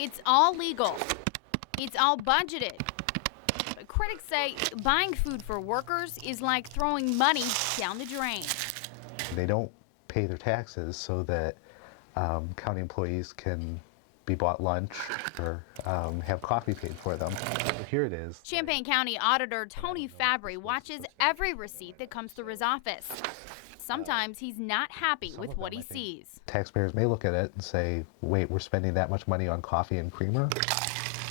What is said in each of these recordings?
It's all legal. It's all budgeted. But critics say buying food for workers is like throwing money down the drain. They don't pay their taxes so that county employees can be bought lunch or have coffee paid for them. Here it is. Champaign County Auditor Tony Fabry watches every receipt that comes through his office. Sometimes he's not happy with what he sees. Taxpayers may look at it and say, wait, we're spending that much money on coffee and creamer?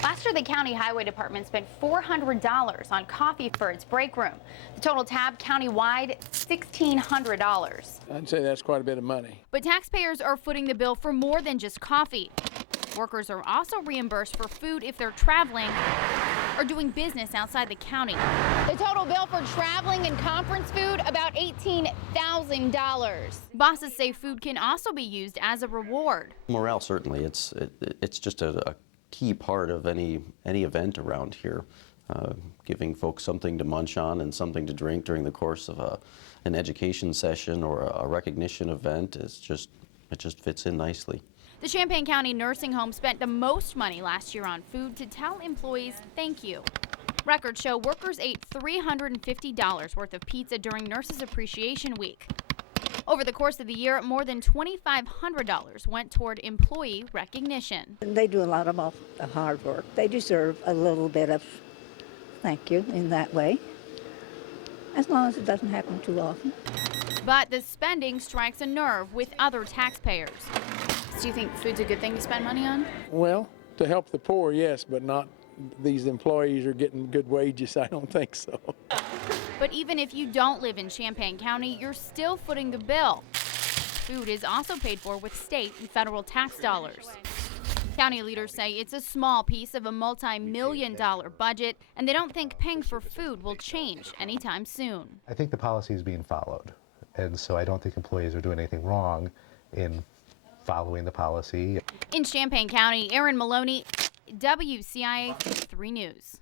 Last year, the County Highway Department spent $400 on coffee for its break room. The total tab countywide, $1,600. I'd say that's quite a bit of money. But taxpayers are footing the bill for more than just coffee. Workers are also reimbursed for food if they're traveling or doing business outside the county. The total bill for traveling and conference food, about $18,000. Bosses say food can also be used as a reward. Morale, certainly. It's just a key part of any event around here. Giving folks something to munch on and something to drink during the course of an education session or a recognition event it just fits in nicely. The Champaign County Nursing Home spent the most money last year on food to tell employees thank you. Records show workers ate $350 worth of pizza during Nurses Appreciation Week. Over the course of the year, more than $2,500 went toward employee recognition. They do a lot of hard work. They deserve a little bit of thank you in that way, as long as it doesn't happen too often. But the spending strikes a nerve with other taxpayers. Do you think food's a good thing to spend money on? Well, to help the poor, yes, but not these employees are getting good wages. I don't think so. But even if you don't live in Champaign County, you're still footing the bill. Food is also paid for with state and federal tax dollars. County leaders say it's a small piece of a multi-million-dollar budget, and they don't think paying for food will change anytime soon. I think the policy is being followed, and so I don't think employees are doing anything wrong in following the policy. In Champaign County, Erin Maloney, WCIA 3 News.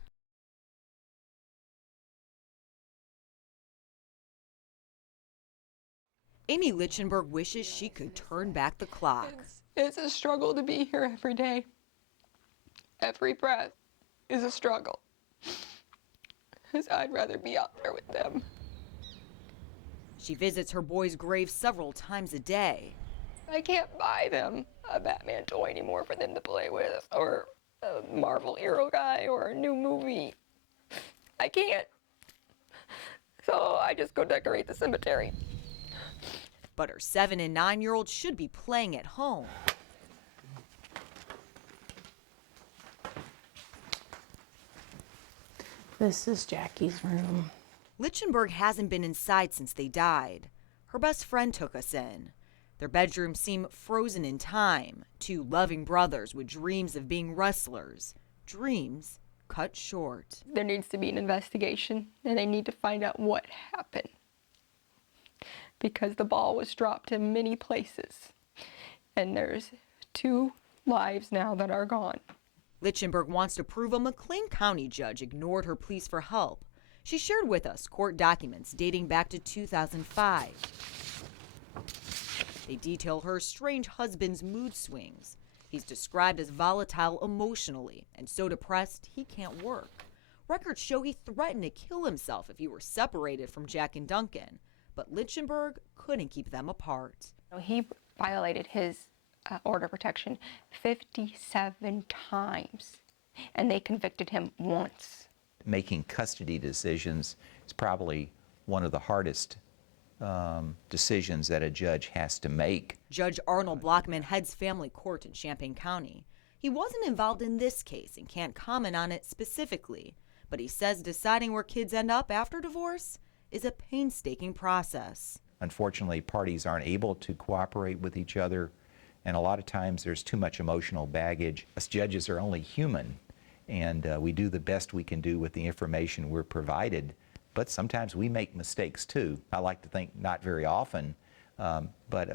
Amy Lichtenberg wishes she could turn back the clock. It's a struggle to be here every day. Every breath is a struggle. Because I'd rather be out there with them. She visits her boys' graves several times a day. I can't buy them a Batman toy anymore for them to play with, or a Marvel hero guy, or a new movie. I can't. So I just go decorate the cemetery. But her 7- and 9-year-olds should be playing at home. This is Jackie's room. Lichtenberg hasn't been inside since they died. Her best friend took us in. Their bedrooms seem frozen in time. Two loving brothers with dreams of being wrestlers. Dreams cut short. There needs to be an investigation, and they need to find out what happened. Because the ball was dropped in many places, and there's 2 lives now that are gone. Lichtenberg wants to prove a McLean County judge ignored her pleas for help. She shared with us court documents dating back to 2005. They detail her strange husband's mood swings. He's described as volatile emotionally and so depressed he can't work. Records show he threatened to kill himself if he were separated from Jack and Duncan, but Lichtenberg couldn't keep them apart. He violated his order of protection 57 times, and they convicted him once. Making custody decisions is probably one of the hardest decisions that a judge has to make. Judge Arnold Blockman heads family court in Champaign County. He wasn't involved in this case and can't comment on it specifically, but he says deciding where kids end up after divorce is a painstaking process. Unfortunately, parties aren't able to cooperate with each other, and a lot of times there's too much emotional baggage. Us judges are only human, and we do the best we can do with the information we're provided, but sometimes we make mistakes too. I like to think not very often, but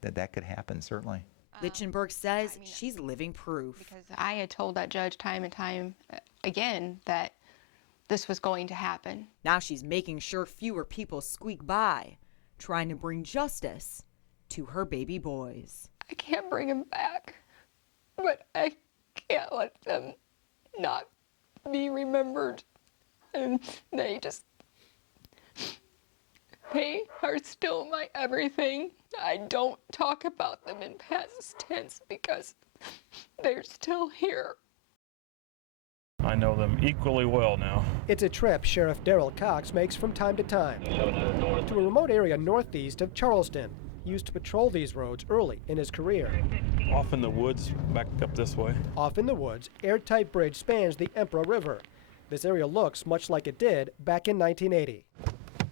that could happen, certainly. Lichtenberg says she's living proof. Because I had told that judge time and time again that this was going to happen. Now she's making sure fewer people squeak by, trying to bring justice to her baby boys. I can't bring him back, but I can't let them not be remembered. And they are still my everything. I don't talk about them in past tense because they're still here. I know them equally well now. It's a trip Sheriff Darrell Cox makes from time to time to a remote area northeast of Charleston. He used to patrol these roads early in his career. Off in the woods, back up this way. Off in the woods, airtight bridge spans the Emperor River. This area looks much like it did back in 1980.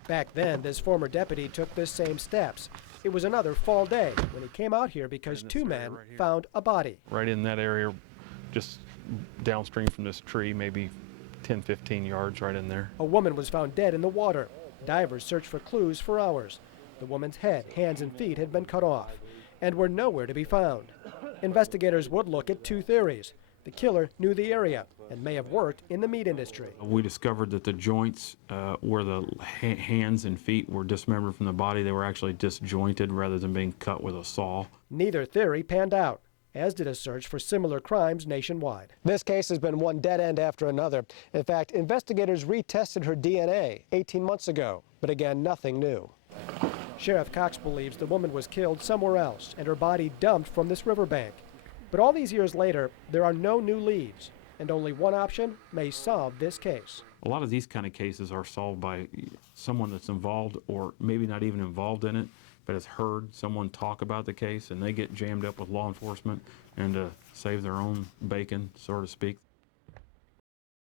Back then, this former deputy took the same steps. It was another fall day when he came out here because two men found a body. Right in that area, just downstream from this tree, maybe 10, 15 yards right in there. A woman was found dead in the water. Divers searched for clues for hours. The woman's head, hands, and feet had been cut off and were nowhere to be found. Investigators would look at two theories. The killer knew the area and may have worked in the meat industry. We discovered that the joints where the hands and feet were dismembered from the body, they were actually disjointed rather than being cut with a saw. Neither theory panned out, as did a search for similar crimes nationwide. This case has been one dead end after another. In fact, investigators retested her DNA 18 months ago, but again, nothing new. Sheriff Cox believes the woman was killed somewhere else and her body dumped from this riverbank. But all these years later, there are no new leads, and only one option may solve this case. A lot of these kind of cases are solved by someone that's involved or maybe not even involved in it, but has heard someone talk about the case and they get jammed up with law enforcement and to save their own bacon, so to speak.